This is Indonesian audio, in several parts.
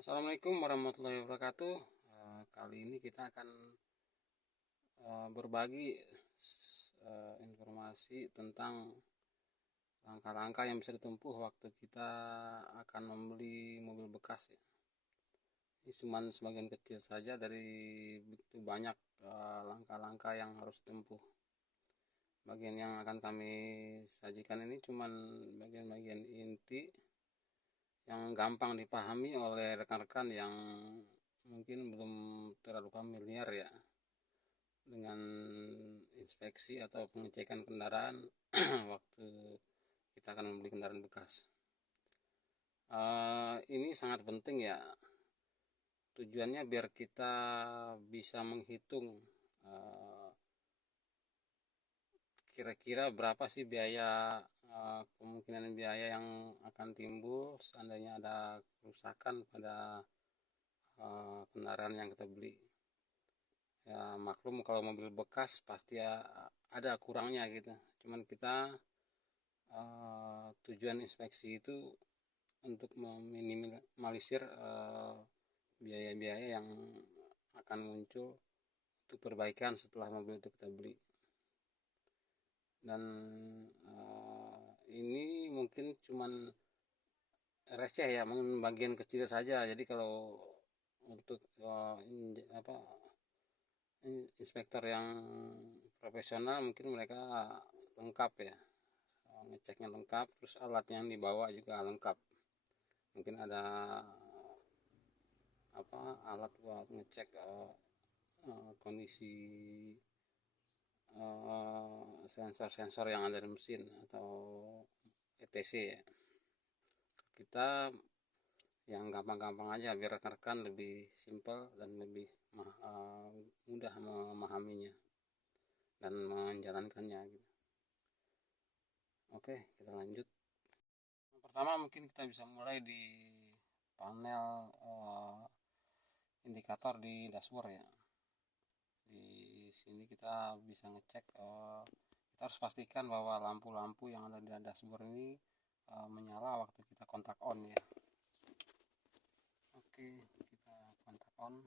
Assalamualaikum warahmatullahi wabarakatuh. Kali ini kita akan berbagi informasi tentang langkah-langkah yang bisa ditempuh waktu kita akan membeli mobil bekas ya. Ini cuma sebagian kecil saja dari begitu banyak langkah-langkah yang harus ditempuh. Bagian yang akan kami sajikan ini cuma bagian-bagian inti yang gampang dipahami oleh rekan-rekan yang mungkin belum terlalu familiar ya dengan inspeksi atau pengecekan kendaraan waktu kita akan membeli kendaraan bekas. Ini sangat penting ya, tujuannya biar kita bisa menghitung kira-kira berapa sih biaya, kemungkinan biaya yang akan timbul seandainya ada kerusakan pada kendaraan yang kita beli. Ya maklum kalau mobil bekas pasti ya ada kurangnya gitu, cuman kita tujuan inspeksi itu untuk meminimalisir biaya-biaya yang akan muncul untuk perbaikan setelah mobil itu kita beli. Dan ini mungkin cuman receh ya, mungkin bagian kecil saja. Jadi kalau untuk inspektor yang profesional mungkin mereka lengkap ya, ngeceknya lengkap, terus alatnya yang dibawa juga lengkap. Mungkin ada alat buat ngecek kondisi sensor-sensor yang ada di mesin atau ETC ya. Kita yang gampang-gampang aja biar rekan-rekan lebih simpel dan lebih mudah memahaminya dan menjalankannya gitu. Oke, kita lanjut. Yang pertama mungkin kita bisa mulai di panel indikator di dashboard ya. Di sini kita bisa ngecek, kita harus pastikan bahwa lampu-lampu yang ada di dashboard ini menyala waktu kita kontak on ya. Oke, kita kontak on.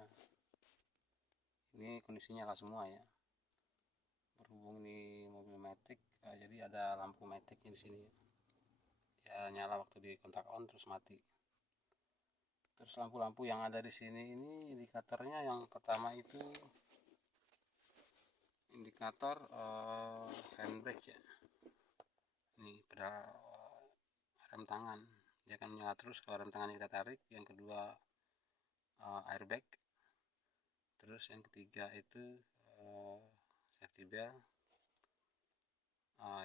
Nah, ini kondisinya nyala semua ya. Berhubung ini mobil matic, jadi ada lampu matic di sini. Ya nyala waktu di kontak on terus mati. Terus lampu-lampu yang ada di sini ini indikatornya yang pertama itu indikator handbrake ya. Ini pedal rem tangan, dia akan menyala terus kalau rem tangan kita tarik. Yang kedua airbag. Terus yang ketiga itu safety belt.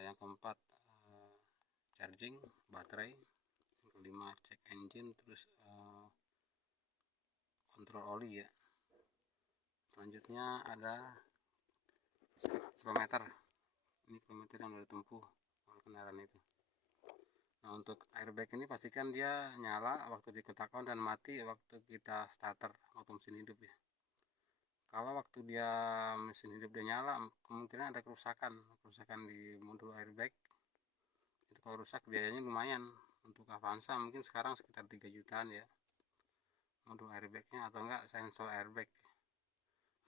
Yang keempat charging baterai. Yang kelima cek engine, terus kontrol oli ya. Selanjutnya ada kilometer, ini kilometer yang sudah ditempuh oleh kendaraan itu. Nah untuk airbag ini pastikan dia nyala waktu di kotak on dan mati waktu kita starter waktu mesin hidup ya. Kalau waktu dia mesin hidup dia nyala, kemungkinan ada kerusakan di modul airbag. Itu kalau rusak biayanya lumayan. Untuk Avanza mungkin sekarang sekitar 3 jutaan ya modul airbagnya, atau enggak sensor airbag,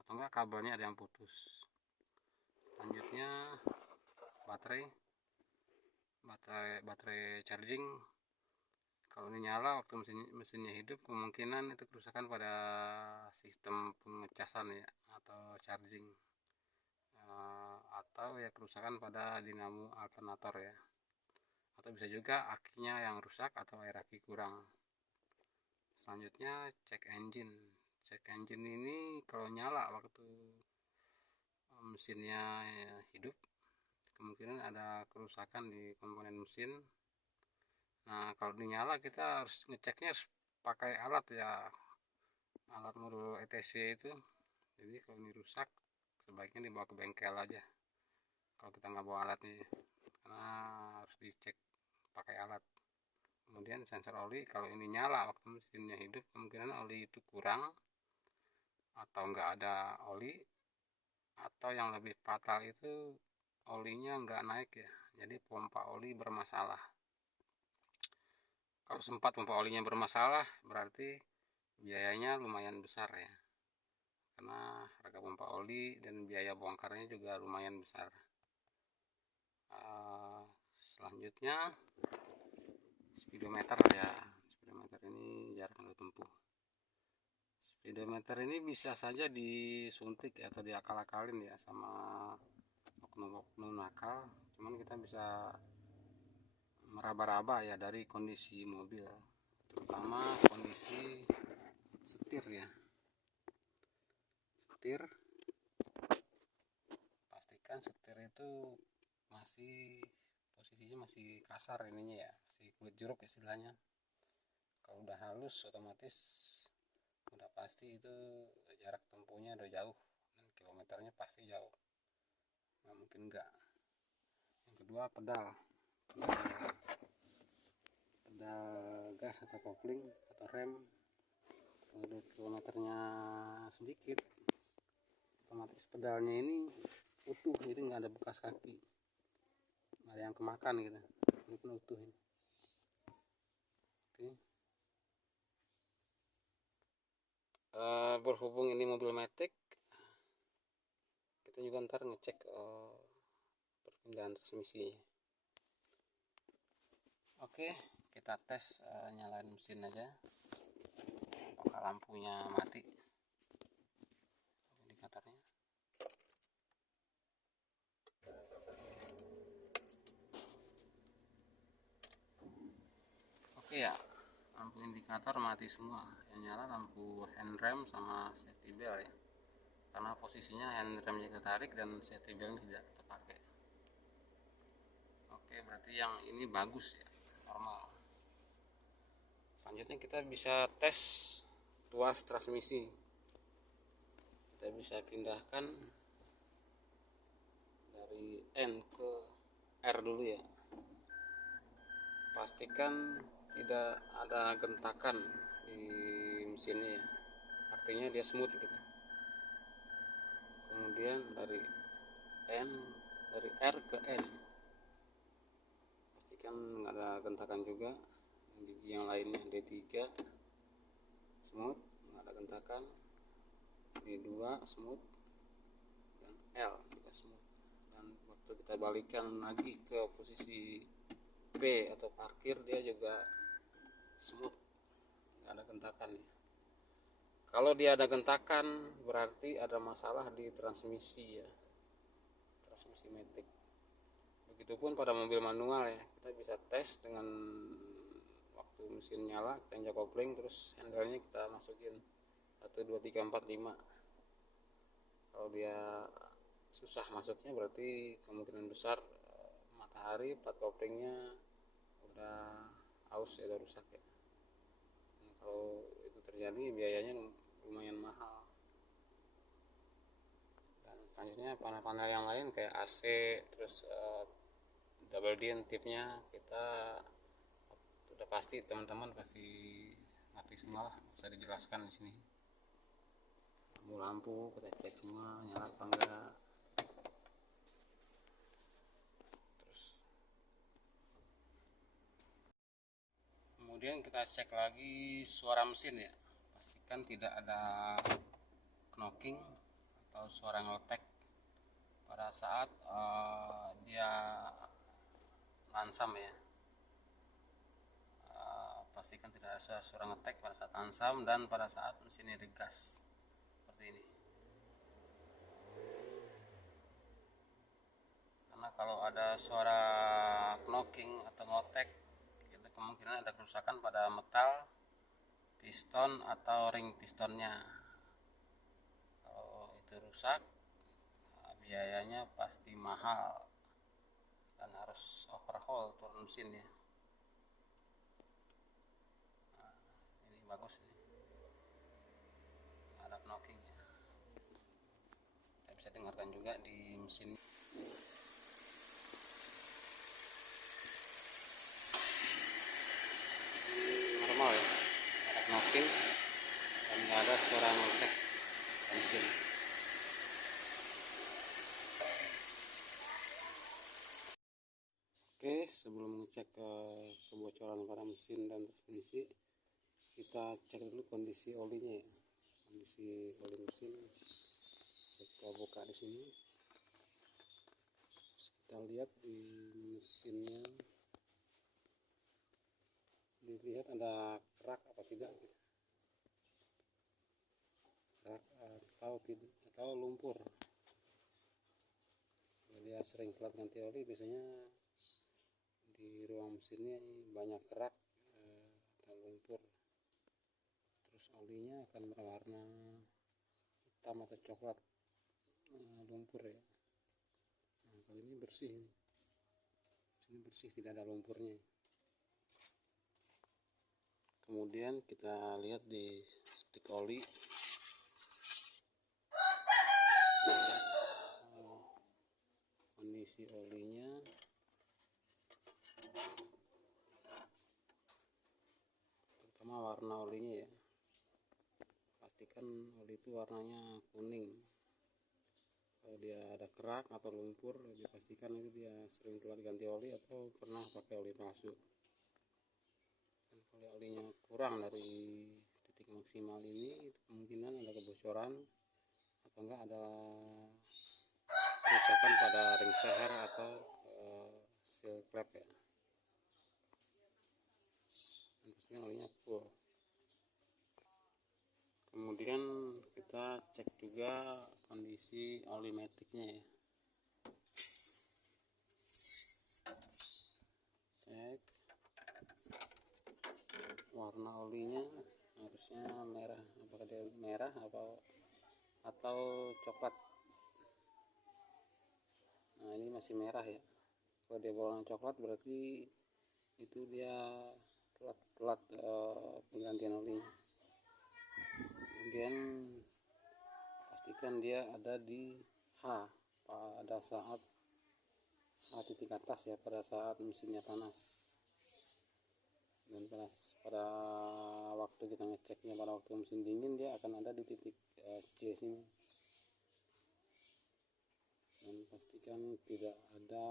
atau enggak kabelnya ada yang putus. Selanjutnya baterai charging. Kalau ini nyala waktu mesinnya hidup, kemungkinan itu kerusakan pada sistem pengecasan ya, atau charging, atau ya kerusakan pada dinamo alternator ya, atau bisa juga akinya yang rusak atau air aki kurang. Selanjutnya cek engine. Cek engine ini kalau nyala waktu mesinnya hidup, kemungkinan ada kerusakan di komponen mesin. Nah kalau dinyala kita harus ngeceknya harus pakai alat ya, alat modul ETC itu. Jadi kalau ini rusak sebaiknya dibawa ke bengkel aja kalau kita nggak bawa alatnya, karena harus dicek pakai alat. Kemudian sensor oli, kalau ini nyala waktu mesinnya hidup, kemungkinan oli itu kurang atau nggak ada oli, atau yang lebih fatal itu olinya nggak naik ya, jadi pompa oli bermasalah. kalau sempat pompa olinya bermasalah berarti biayanya lumayan besar ya, karena harga pompa oli dan biaya bongkarnya juga lumayan besar. Selanjutnya speedometer ya. Speedometer ini jarak anda tempuh. Speedometer ini bisa saja disuntik atau diakal-akalin ya sama oknum-oknum nakal, cuman kita bisa meraba-raba ya dari kondisi mobil, terutama kondisi setir ya. Setir, pastikan setir itu posisinya masih kasar ininya ya, masih kulit jeruk istilahnya. Kalau udah halus otomatis udah pasti itu jarak tempuhnya udah jauh dan kilometernya pasti jauh, nggak mungkin enggak. Yang kedua pedal gas atau kopling atau rem. Kalau kilometernya sedikit otomatis pedalnya ini utuh, jadi nggak ada bekas kaki, nggak ada yang kemakan gitu, ini kan utuh ini. Oke. Berhubung ini mobil matic, kita juga ntar ngecek perpindahan transmisinya. Oke, kita tes nyalain mesin aja apakah lampunya mati indikatornya. Oke ya, lampu indikator mati semua, yang nyala lampu handrem sama safety belt ya, karena posisinya handremnya ketarik dan safety beltnya tidak terpakai. Oke, berarti yang ini bagus ya, normal. Selanjutnya kita bisa tes tuas transmisi. Kita bisa pindahkan dari N ke R dulu ya. Pastikan tidak ada gentakan di mesinnya ya, artinya dia smooth gitu. Kemudian dari R ke N, pastikan nggak ada gentakan juga. Gigi yang lainnya D3 smooth, nggak ada gentakan. D2 smooth dan L juga smooth. Dan waktu kita balikan lagi ke posisi P atau parkir, dia juga smooth, nggak ada gentakan ya. Kalau dia ada gentakan berarti ada masalah di transmisi ya, transmisi matic. Begitupun pada mobil manual ya, kita bisa tes dengan waktu mesin nyala kita injak kopling, terus handle-nya kita masukin 1, 2, 3, 4, 5. Kalau dia susah masuknya berarti kemungkinan besar matahari plat koplingnya udah aus ya, udah rusak ya. Nah, kalau itu terjadi biayanya lumayan mahal. Dan selanjutnya panel-panel yang lain kayak AC, terus double din tipnya kita udah pasti teman-teman pasti ngerti semua lah, bisa dijelaskan di sini. Lampu kita cek semua nyala apa enggak. Kemudian kita cek lagi suara mesin ya, pastikan tidak ada knocking atau suara ngetek pada saat dia lansam ya. Pastikan tidak ada suara ngetek pada saat lansam dan pada saat mesinnya digas seperti ini. Karena kalau ada suara knocking atau ngotek, itu kemungkinan ada kerusakan pada metal, piston atau ring pistonnya. Kalau itu rusak, biayanya pasti mahal dan harus overhaul turun mesin ya. Nah, ini bagus nih, nggak ada knocking ya. Kita bisa dengarkan juga di mesin. Normal ya, nggak ada knocking dan nggak ada suara ngetek mesin. Oke, sebelum ngecek ke kebocoran pada mesin dan transmisi, kita cek dulu kondisi olinya ya. Kondisi oli mesin kita buka di sini, kita lihat di mesinnya, dilihat ada kerak apa tidak, kerak atau lumpur. Dia sering telat ganti oli, biasanya di ruang mesinnya banyak kerak atau lumpur, terus olinya akan berwarna hitam atau coklat, lumpur ya. Nah, kali ini bersih, sini bersih, tidak ada lumpurnya. Kemudian kita lihat di stik oli, kondisi olinya terutama warna olinya ya, pastikan oli itu warnanya kuning. Kalau dia ada kerak atau lumpur, dipastikan itu dia sering telat ganti oli atau pernah pakai oli palsu. Dan kalau olinya kurang dari titik maksimal ini, kemungkinan ada kebocoran atau enggak ada kerusakan pada ring seher atau seal klep ya. Dan pastikan olinya full. Kemudian kita cek juga kondisi oli metiknya ya. Cek warna olinya, harusnya merah, apakah dia merah atau coklat. Nah, ini masih merah ya. Kalau dia berwarna coklat berarti itu dia telat penggantian olinya. Kemudian pastikan dia ada di H pada saat titik atas ya, pada saat mesinnya panas. Dan pada waktu kita ngeceknya pada waktu mesin dingin, dia akan ada di titik C sini. Dan pastikan tidak ada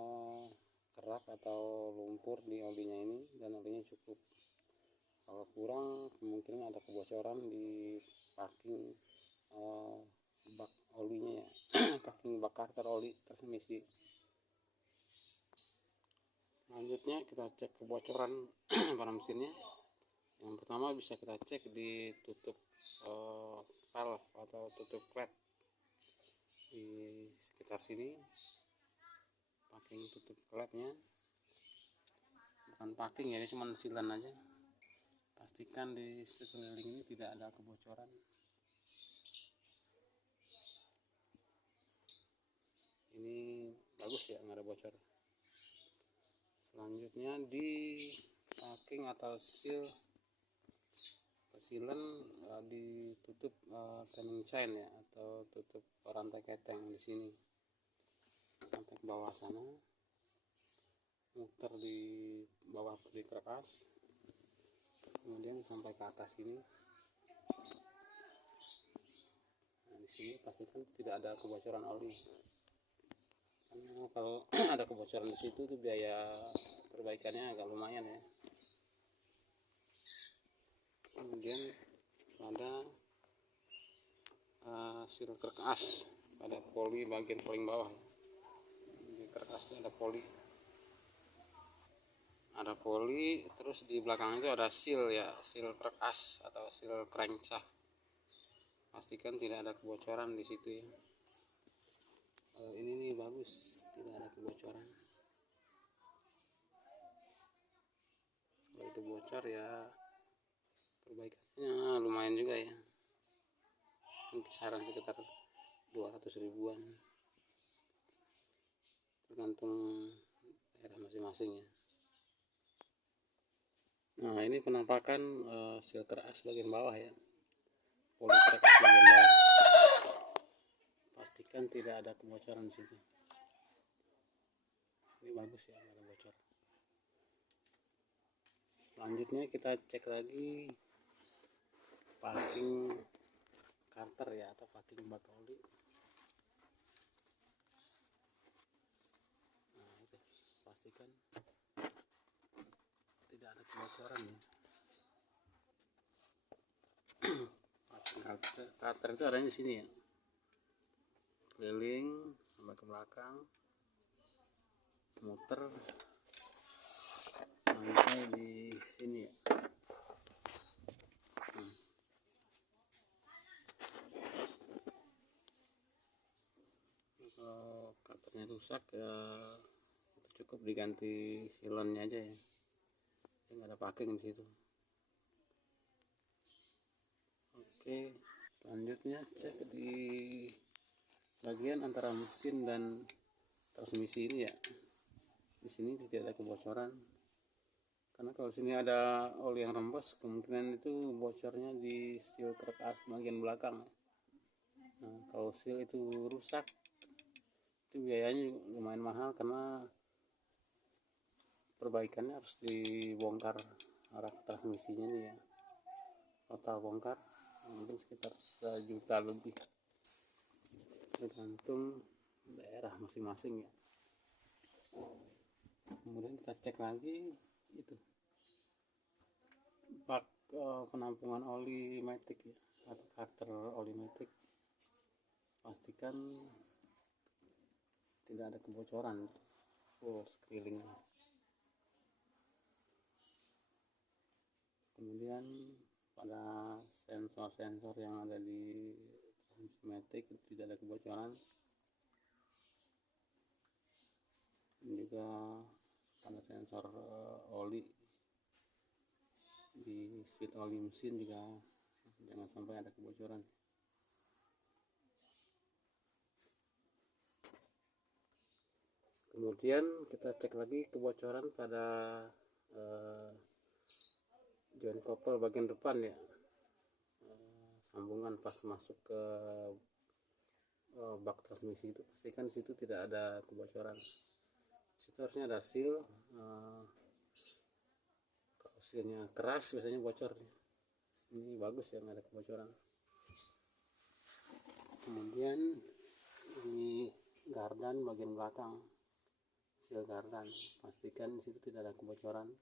kerak atau lumpur di olinya ini, dan olinya cukup. Kalau kurang, kemungkinan ada kebocoran di packing bak olinya ya, packing bak karter oli transmisi. Selanjutnya kita cek kebocoran pada mesinnya. Yang pertama bisa kita cek di tutup valve atau tutup klep di sekitar sini, packing tutup klepnya, bukan packing ya, ini cuma silan aja. Pastikan di sekeliling ini tidak ada kebocoran. Ini bagus ya, nggak ada bocor. Selanjutnya di packing atau sealan ditutup timing chain ya, atau tutup rantai keteng di sini sampai ke bawah sana, muter di bawah di keras, kemudian sampai ke atas ini. Nah, di sini pastikan tidak ada kebocoran oli. Karena kalau ada kebocoran di situ tuh biaya perbaikannya agak lumayan ya. Kemudian ada seal kerkas pada poli bagian paling bawah. Di kerkasnya ada poli, terus di belakang itu ada seal ya, seal kerkas atau seal crankshaft. Pastikan tidak ada kebocoran di situ ya. Ini nih bagus, tidak ada kebocoran. Kalau itu bocor ya perbaikannya lumayan juga ya, kisaran sekitar 200 ribuan, tergantung daerah masing-masing ya. Nah, ini penampakan seal keras bagian bawah ya, poli keras bagian bawah. Pastikan tidak ada kebocoran di situ. Ini bagus ya, nggak ada bocor. Selanjutnya kita cek lagi packing karter ya, atau packing bak oli. Nah, itu pastikan kebocoran ya. Cutter itu adanya di sini ya, keliling sampai ke belakang, muter sampai di sini ya. Kalau cutternya rusak ya itu cukup diganti silonnya aja ya, nggak ada packing di situ. Oke, selanjutnya cek di bagian antara mesin dan transmisi ini ya. Di sini tidak ada kebocoran, karena kalau di sini ada oli yang rembes, kemungkinan itu bocornya di seal truk as bagian belakang. Nah, kalau seal itu rusak, itu biayanya lumayan mahal, karena perbaikannya harus dibongkar rak transmisinya nih ya. Total bongkar mungkin sekitar 1 juta lebih, tergantung daerah masing-masing ya. Kemudian kita cek lagi itu bak penampungan oli matic ya, atau karakter oli matic. Pastikan tidak ada kebocoran full sekelilingnya. Kemudian pada sensor-sensor yang ada di transmisi matic itu tidak ada kebocoran. Dan juga pada sensor oli di speed oli mesin juga jangan sampai ada kebocoran. Kemudian kita cek lagi kebocoran pada join couple bagian depan ya, sambungan pas masuk ke bak transmisi itu, pastikan di situ tidak ada kebocoran. Situ harusnya ada seal. Kalau sealnya keras biasanya bocor. Ini bagus ya, nggak ada kebocoran. Kemudian di gardan bagian belakang, seal gardan, pastikan di situ tidak ada kebocoran.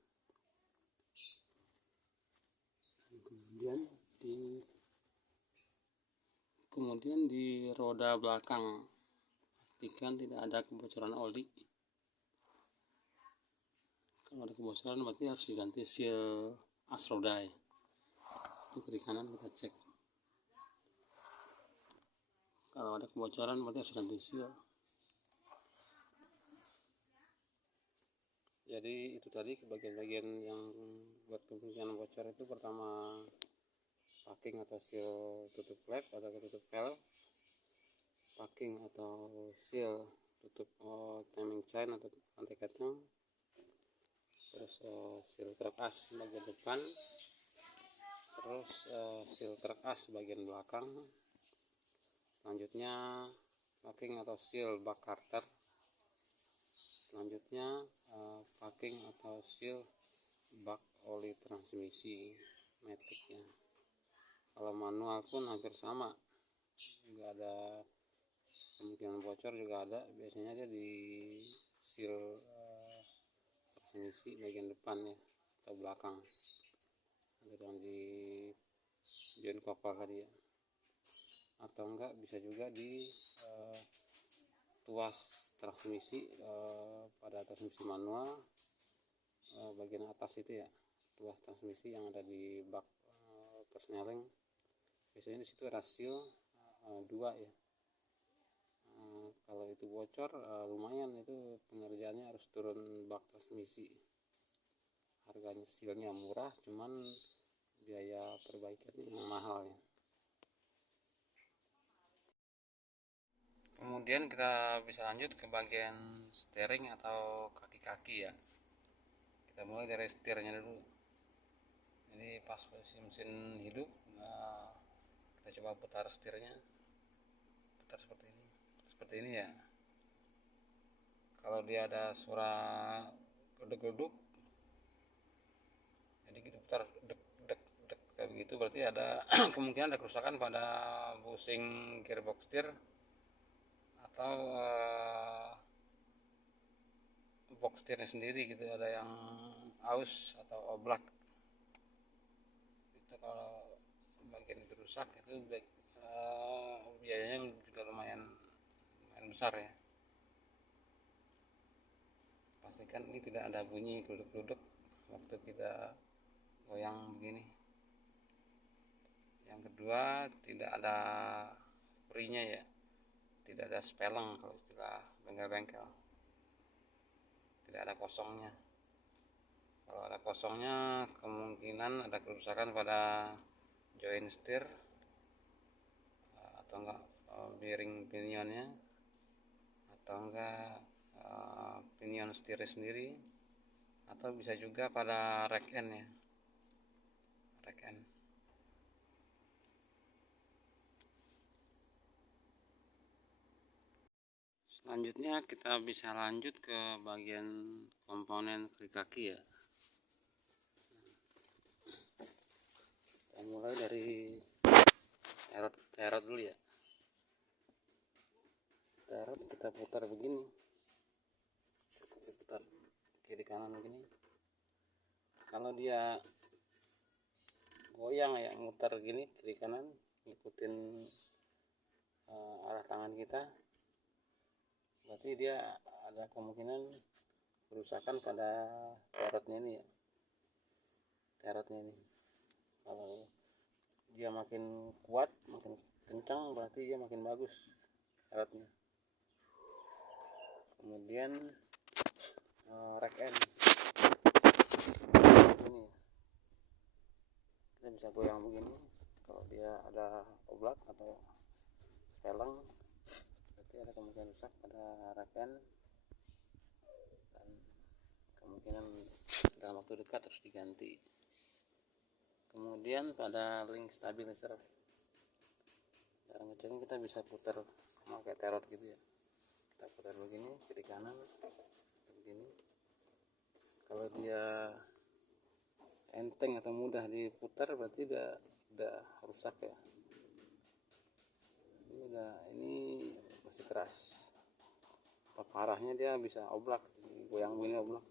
Kemudian di roda belakang, pastikan tidak ada kebocoran oli. Kalau ada kebocoran berarti harus diganti seal as roda ya. Itu kiri kanan kita cek. Kalau ada kebocoran berarti harus ganti seal. Jadi itu tadi bagian-bagian yang buat kemungkinan bocor itu, pertama packing atau seal tutup flap atau tutup valve, packing atau seal tutup timing chain atau rantai keteng, terus seal truk as bagian depan, terus seal truk as bagian belakang, selanjutnya packing atau seal bak karter, selanjutnya packing atau seal bak oli transmisi matic ya. Kalau manual pun hampir sama, juga ada kemungkinan bocor juga ada. Biasanya dia di seal transmisi bagian depan ya atau belakang, atau di join couple tadi ya, atau enggak bisa juga di tuas transmisi pada transmisi manual bagian atas itu ya, tuas transmisi yang ada di bak persneling. Biasanya di situ ada seal 2 ya. Kalau itu bocor lumayan, itu pengerjaannya harus turun bak transmisi. Harganya sealnya murah, cuman biaya perbaikannya yang mahal ya. Kemudian kita bisa lanjut ke bagian steering atau kaki-kaki ya. Kita mulai dari setirnya dulu. Ini pas posisi mesin hidup, kita coba putar setirnya, putar seperti ini ya. Kalau dia ada suara geduk-geduk, jadi kita putar dek kayak begitu, berarti ada kemungkinan ada kerusakan pada bushing gearbox setir atau box setirnya sendiri gitu, ada yang aus atau oblak. Itu kalau bagian itu rusak itu biayanya juga lumayan besar ya. Pastikan ini tidak ada bunyi duduk-duduk waktu kita goyang begini. Yang kedua, tidak ada free-nya ya, tidak ada speleng kalau istilah bengkel-bengkel, tidak ada kosongnya. Kalau ada kosongnya kemungkinan ada kerusakan pada join setir atau enggak bearing pinionnya, atau enggak pinion setir sendiri, atau bisa juga pada rack end ya, rack end. Selanjutnya kita bisa lanjut ke bagian komponen kaki ya. Kita mulai dari terot dulu ya. Terot kita putar begini, kita putar kiri kanan begini. Kalau dia goyang ya, mutar gini kiri kanan, ngikutin arah tangan kita, berarti dia ada kemungkinan kerusakan pada terotnya ini ya, terotnya ini. Kalau dia makin kuat, makin kencang, berarti dia makin bagus terotnya. Kemudian rack end ini kita bisa goyang begini. Kalau dia ada oblak atau speleng, berarti ada kemungkinan rusak pada rack end, dan kemungkinan dalam waktu dekat harus diganti. Kemudian pada link stabilizer, cara ngeceknya kita bisa putar sama kayak terot gitu ya. Kita putar begini kiri kanan, begini. Kalau dia enteng atau mudah diputar, berarti udah rusak ya. Ini masih keras. Atau parahnya dia bisa oblak, goyang begini oblak.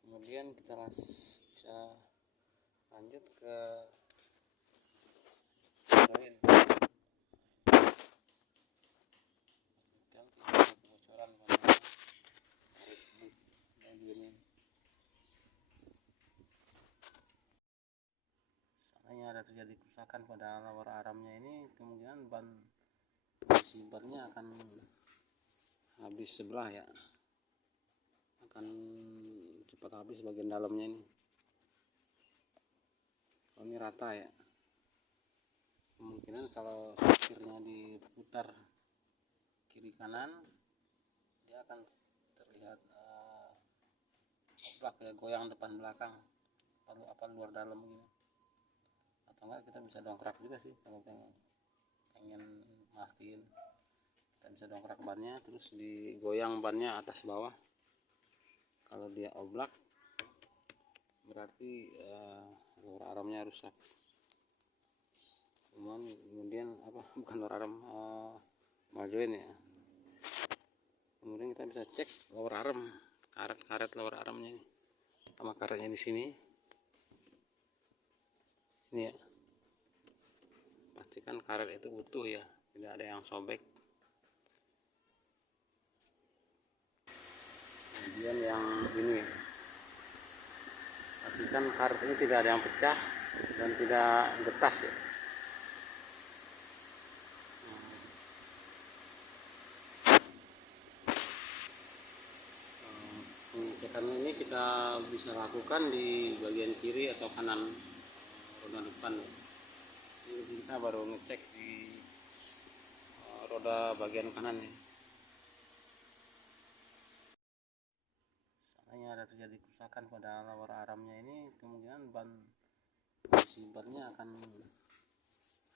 Kemudian kita bisa lanjut ke join. Kebocoran seandainya ada terjadi kerusakan pada lower armnya ini, kemungkinan ban bannya akan habis sebelah ya, akan cepat habis bagian dalamnya ini. Kalau ini rata ya, kemungkinan kalau setirnya diputar kiri kanan, dia akan terlihat oblak ya, goyang depan belakang, apa luar dalam gitu. Atau enggak kita bisa dongkrak juga sih, kalau pengen mastiin, kita bisa dongkrak bannya terus digoyang bannya atas bawah. Kalau dia oblak berarti luar armnya rusak. Kemudian bukan luar arm, ball joint ya. Kemudian kita bisa cek lower arm, karet lower armnya ini, sama karetnya di sini ya. Pastikan karet itu utuh ya, tidak ada yang sobek. Kemudian yang ini, pastikan karet ini tidak ada yang pecah dan tidak getas ya. Pengecekan ini kita bisa lakukan di bagian kiri atau kanan roda depan. Ini kita baru ngecek di roda bagian kanan ya. Seandainya ada terjadi kerusakan pada lower armnya ini, kemungkinan bannya akan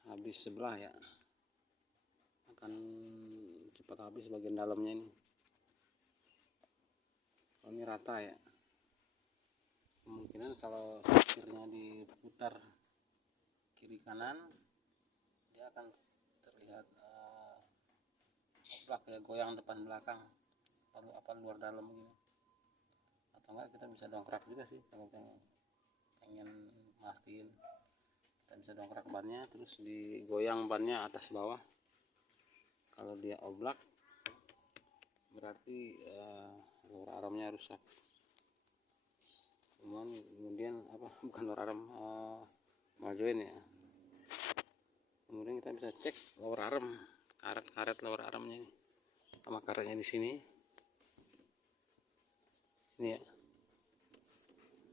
habis sebelah ya, akan cepat habis bagian dalamnya ini. Kalau ini rata ya, kemungkinan kalau setirnya diputar kiri kanan, dia akan terlihat oblak ya, goyang depan belakang, luar dalam gitu. Atau enggak kita bisa dongkrak juga sih kalau pengen mastiin, kita bisa dongkrak bannya terus digoyang bannya atas bawah. Kalau dia oblak berarti luar aramnya rusak. Kemudian bukan luar aram, majoin ya. Kemudian kita bisa cek lower arm, karet lower armnya ini, sama karetnya di sini. Ini ya,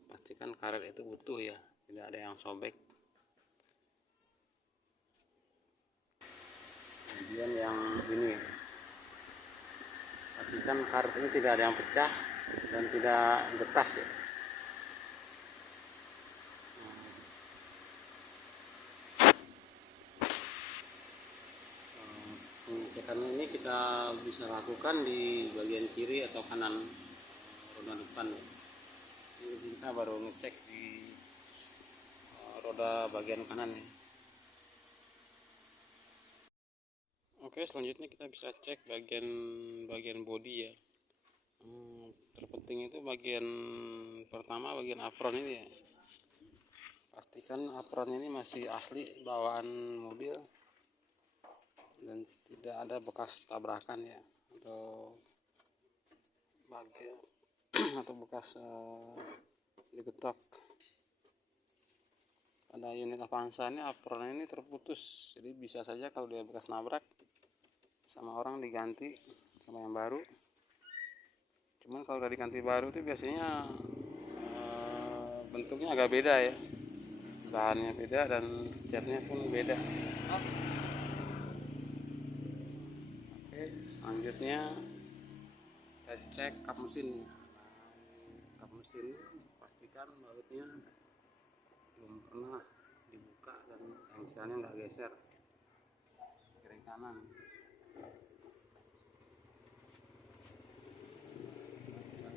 pastikan karet itu utuh ya, tidak ada yang sobek. Kemudian yang ini, pastikan karet ini tidak ada yang pecah dan tidak getas ya. Pengecekan ini kita bisa lakukan di bagian kiri atau kanan roda depan ya. Ini kita baru ngecek di roda bagian kanan ya. Oke, selanjutnya kita bisa cek bagian bodi ya. Terpenting itu bagian pertama, bagian apron ini ya. Pastikan apron ini masih asli bawaan mobil dan tidak ada bekas tabrakan ya, atau bagian atau bekas digetok. Pada unit Avanza ini apron ini terputus, jadi bisa saja kalau dia bekas nabrak sama orang diganti sama yang baru. Cuman kalau udah diganti baru itu biasanya bentuknya agak beda ya, bahannya beda dan catnya pun beda. Oke, selanjutnya kita cek kap mesin. Kap mesin pastikan bautnya belum pernah dibuka dan engselnya nggak geser kiri kanan.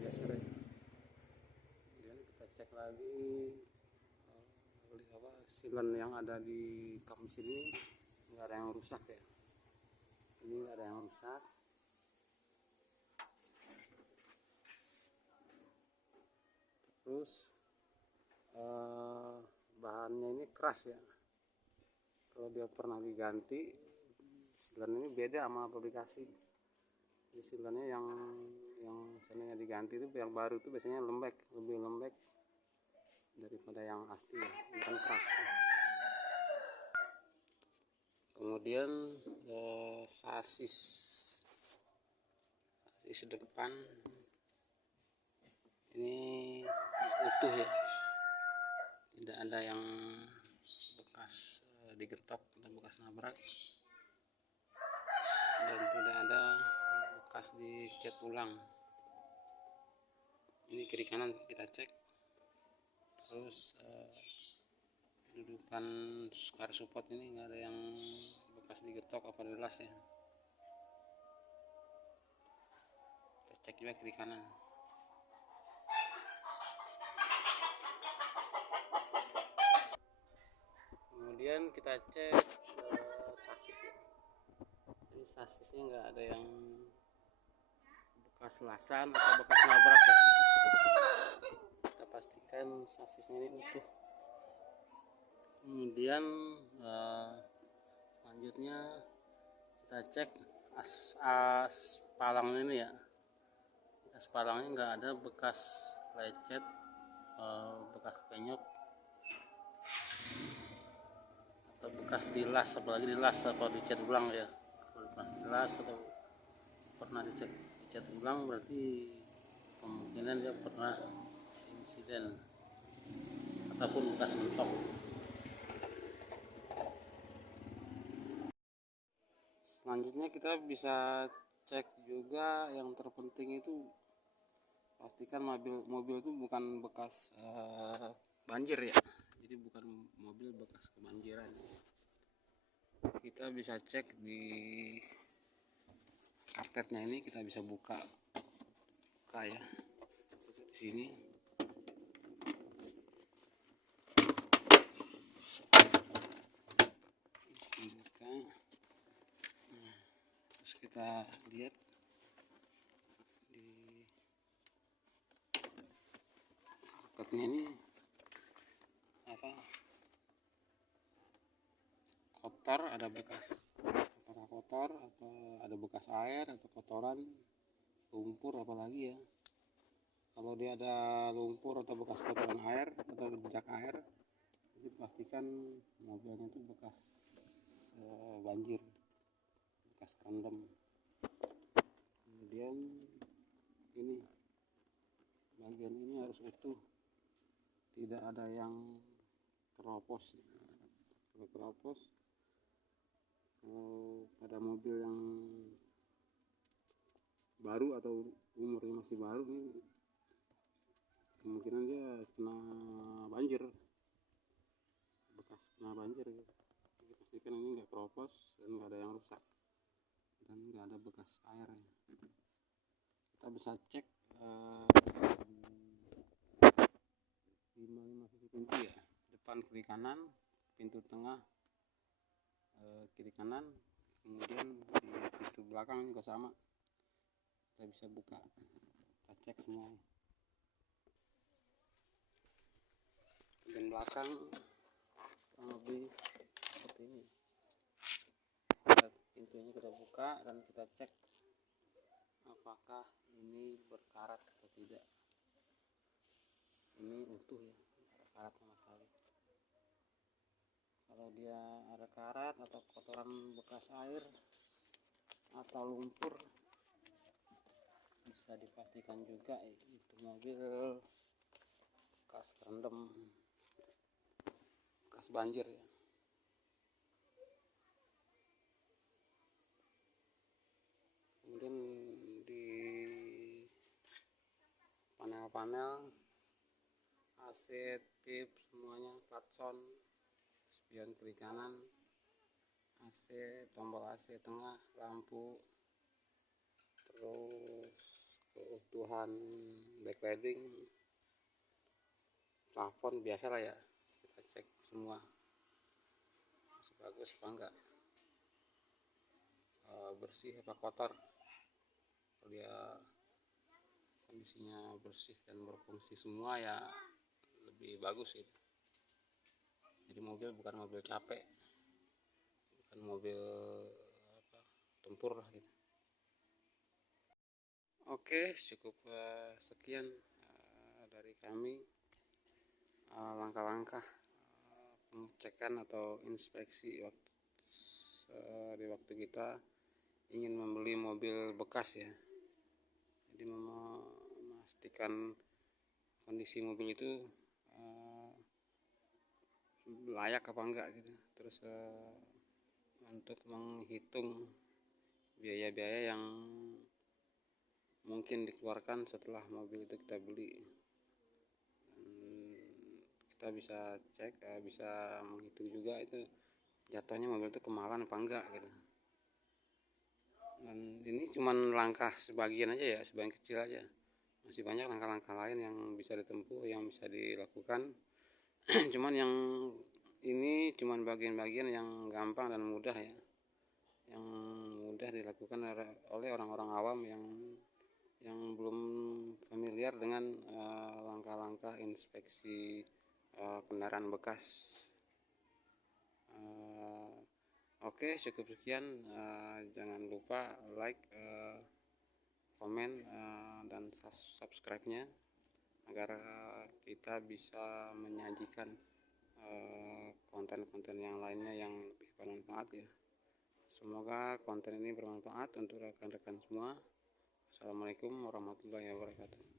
Geser. Kemudian kita cek lagi silen yang ada di kap mesin ini nggak ada yang rusak ya. Ini nggak ada yang rusak. Terus bahannya ini keras ya. Kalau dia pernah diganti, silen ini beda sama publikasi. Jadi silennya yang seandainya diganti itu, yang baru itu biasanya lembek, lebih lembek daripada yang asli ya, bukan keras. Kemudian sasis depan ini utuh ya, tidak ada yang bekas digetok atau bekas nabrak, dan tidak ada bekas dicat ulang. Ini kiri kanan kita cek. Terus dudukan skar support ini nggak ada yang bekas digetok apa dilas ya. Kita cek juga kiri kanan. Kemudian kita cek sasis ya. Ini sasisnya nggak ada yang bekas lasan atau bekas nabrak ya. Kita pastikan sasisnya ini utuh. Kemudian selanjutnya kita cek as palang ini ya. As palangnya nggak ada bekas lecet, bekas penyok atau bekas dilas, apalagi dilas atau dicat ulang ya. Kalau pernah dilas atau pernah dicat ulang berarti kemungkinan dia pernah insiden ataupun bekas mentok. Selanjutnya kita bisa cek juga yang terpenting itu, pastikan mobil itu bukan bekas banjir ya. Jadi bukan mobil bekas kebanjiran. Kita bisa cek di karpetnya ini, kita bisa buka ya di sini. Buka. Terus kita lihat di Takutnya ini kotor, ada bekas apakah kotor atau ada bekas air atau kotoran, lumpur apalagi ya. Kalau dia ada lumpur atau bekas kotoran air atau jejak air, itu pastikan mobilnya itu bekas banjir, bekas rendam. Kemudian ini bagian ini harus utuh, tidak ada yang keropos. Kalau keropos, pada mobil yang baru atau umurnya masih baru nih, kemungkinan dia kena banjir, bekas kena banjir gitu. Jadi pastikan ini nggak keropos dan nggak ada yang rusak dan nggak ada bekas air. Kita bisa cek di pintu ya, depan kiri kanan, pintu tengah kiri kanan, kemudian di pintu belakang juga sama, kita bisa buka, kita cek semua. Bagian belakang kurang lebih seperti ini. Pintunya kita buka dan kita cek apakah ini berkarat atau tidak. Ini utuh ya, tidak ada karat sama sekali. Kalau dia ada karat atau kotoran bekas air atau lumpur, bisa dipastikan juga itu mobil bekas kerendam, bekas banjir ya. Kemudian di panel-panel AC, tip semuanya, klakson, spion kiri kanan, AC, tombol AC tengah, lampu, terus keutuhan backlighting, plafon biasa lah ya, kita cek semua masih bagus apa enggak, bersih apa kotor. Kalau dia kondisinya bersih dan berfungsi semua ya lebih bagus itu. Jadi mobil bukan mobil capek, bukan mobil tempur lah gitu. Oke, cukup sekian dari kami langkah-langkah pengecekan atau inspeksi di waktu kita ingin membeli mobil bekas ya. Jadi memastikan kondisi mobil itu layak apa enggak gitu. Terus untuk menghitung biaya-biaya yang mungkin dikeluarkan setelah mobil itu kita beli. Kita bisa cek, bisa menghitung juga itu jatuhnya mobil itu kemahalan apa enggak gitu. Dan ini cuman langkah sebagian aja ya, sebagian kecil aja. Masih banyak langkah-langkah lain yang bisa ditempuh, yang bisa dilakukan. Cuman yang ini cuman bagian-bagian yang gampang dan mudah ya, yang mudah dilakukan oleh orang-orang awam yang belum familiar dengan langkah-langkah inspeksi kendaraan bekas. Oke, cukup sekian. Jangan lupa like, komen, dan subscribe-nya agar kita bisa menyajikan konten-konten yang lainnya yang lebih bermanfaat ya. Semoga konten ini bermanfaat untuk rekan-rekan semua. Assalamualaikum warahmatullahi wabarakatuh.